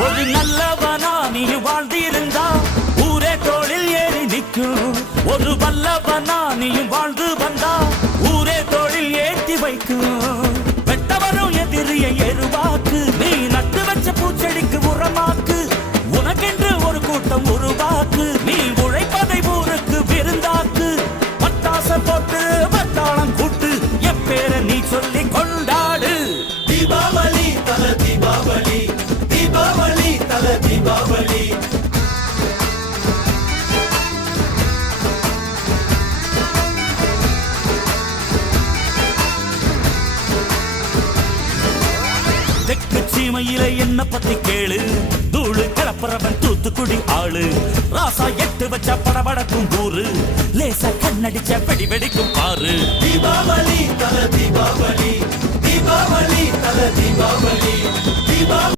ஒரு நல்லவனா நீ வாழ்ந்திருந்தா ஊரே தோளில் ஏறி நிற்கும். ஒரு வல்லவனா நீயும் வாழ்ந்து வந்தா ஊரே தோளில் ஏற்றி வைக்கும். வெட்டவரும் எதிரிய எருவாக்கு, நீ நட்டு வச்ச பூச்செடிக்கு உரமாக்கு. உனக்கென்று ஒரு கூட்டம் உருவாக்கு, நீ உழைப்பதை ஊருக்கு விருந்தாக்கு. பட்டாச போட்டு பட்டாளம் கூட்டு, என் பேரை நீ சொல்லி கொண்டாடு. தீபாவளி தல தீபாவளி, தீபாவளி தல தீபாவளி. தெற்கு சீமையில என்ன பத்தி கேளு, தூளு கிளப்புறவன் தூத்துக்குடி ஆளு. ராசா எட்டு வச்ச படபடக்கும் ஊரு, லேசா கண்ணடிச்ச வெடி வெடிக்கும் பாரு. தீபாவளி தல தீபாவளி, தீபாவளி தல தீபாவளி, தீபாவளி.